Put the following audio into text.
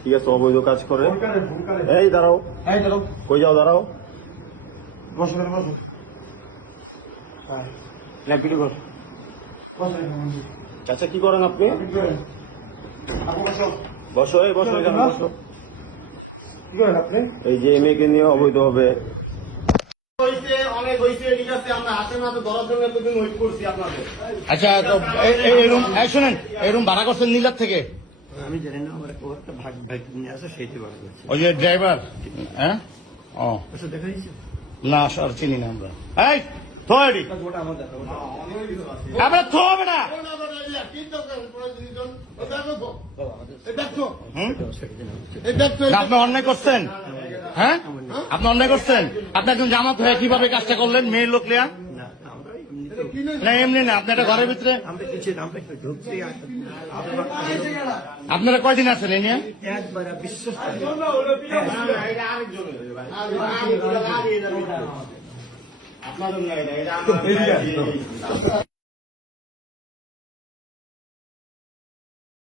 ঠিক আছে, অবৈধ কাজ করে। এই দাঁড়াও, কই যাও, দাঁড়াও। আচ্ছা, কি করেন আপনি? বসো, এই বসো, এখানে বসো। এই যে মেয়েকে নিয়ে অবৈধ হবে অনেক হয়েছে, ঠিক আছে, আমরা হাতে না তো ধরার জন্য এতদিন ওয়েট করছি আপনাদের। আচ্ছা, তো শোনেন, এই রুম ভাড়া করছেন নীলার থেকে? আমি জানি না, আমার একটা ভাগ নিয়ে আসে, সেইটি ভাড়া করছি। ওই যে ড্রাইভার? হ্যাঁ, ও আচ্ছা, দেখা যাচ্ছে না, স্যার চিনি না আমরা। এই থোড়ি আমরা থো হবে না। আপনি অন্যায় করছেন, হ্যাঁ, আপনি অন্যায় করছেন। আপনি একজন জামাত হয়ে কিভাবে কাজটা করলেন? মেয়ের লোক লিয়া না, এমনি না, আপনি একটা ঘরের ভিতরে। আপনারা কয়দিন আছেন এই নিয়ে? একবার বিশ্বাস আপনাদের